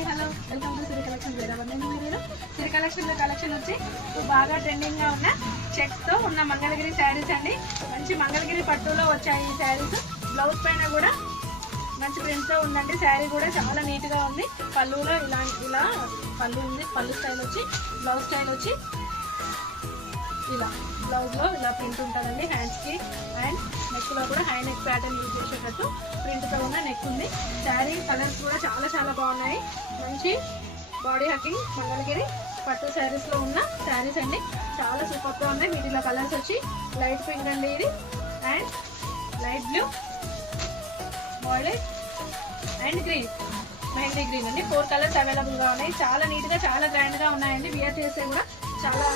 Hi hello welcome to Siri collection. Siri collection వచ్చి బాగా trending గా ఉన్న చెక్స్ తో ఉన్న మంగళగిరి శారీస్ అండి. మంచి మంగళగిరి పట్టులో వచ్చాయి ఈ శారీస్. బ్లౌజ్ పైన కూడా మంచి ప్రింట్ తో ఉందండి. శారీ కూడా చాలా నీట్ గా ఉంది. పళ్ళులో ఇలా పళ్ళు ఉంది. పళ్ళు స్టైల్ వచ్చి బ్లౌజ్ స్టైల్ వచ్చి ఇలా బ్లౌజ్ లో ఇలా ప్రింట్ ఉంటుందండి. హ్యాండ్స్ కి అండ్ నెక్ లో కూడా హై నెక్ ప్యాటర్న్ యూజ్ చేసేటట్టు ప్రింట్ తో ఉన్న నెక్ ఉంది. శారీ కలర్స్ కూడా చాలా బాగున్నాయి. మంచి బాడీ హకింగ్ మంగళగిరి పట్టు శారీస్ లో ఉన్న శారీస్ అండి. చాలా సూపర్ గా ఉన్నాయి. వీటిలో కలర్స్ వచ్చి లైట్ పింక్ అండి ఇది, and light blue, violet and green, mehndi green అండి. 4 కలర్స్ అవైలబుల్ గా ఉన్నాయి. చాలా నీట్ గా చాలా గ్రాండ్ గా ఉన్నాయండి. వియర్ చేస్తే కూడా చాలా